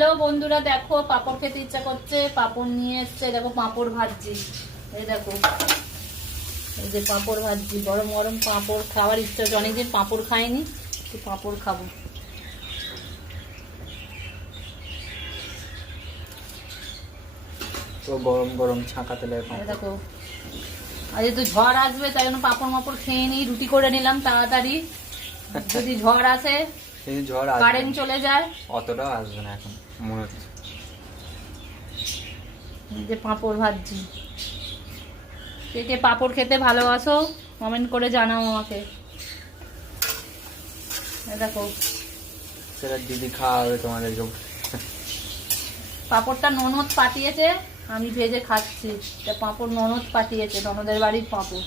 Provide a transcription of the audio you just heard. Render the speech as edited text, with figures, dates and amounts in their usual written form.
Hello বন্ধুরা, দেখো পাঁপড় খেতে ইচ্ছা করছে, পাঁপড় নিয়ে এসছে। দেখো পাঁপড় ভাজছি, এই দেখো, এই যে পাঁপড় ভাজছি। গরম গরম পাঁপড় খাওয়ার ইচ্ছা হচ্ছে, অনেকদিন পাঁপড় খাইনি, একটু পাঁপড় খাবো। তো গরম গরম ছাঁকা তেলের দেখো, আজ তো ঝড় আসবে, তাই জন্য পাঁপড় মাপড় খেয়ে নিই, রুটি করে নিলাম তাড়াতাড়ি। যদি ঝড় আসে, ঝড় কারেন্ট চলে যায়, অতটাও আসবে না এখন মনে হচ্ছে। যে পাঁপড় ভাজছি। কে কে পাঁপড় খেতে ভালোবাসো কমেন্ট করে জানাও আমাকে। দেখো সেটা দিদি খাওয়াবে তোমাদেরকে। পাঁপড়টা ননদ পাঠিয়েছে, আমি ভেজে খাচ্ছি। পাঁপড় ননদ পাঠিয়েছে, ননদের বাড়ির পাঁপড়।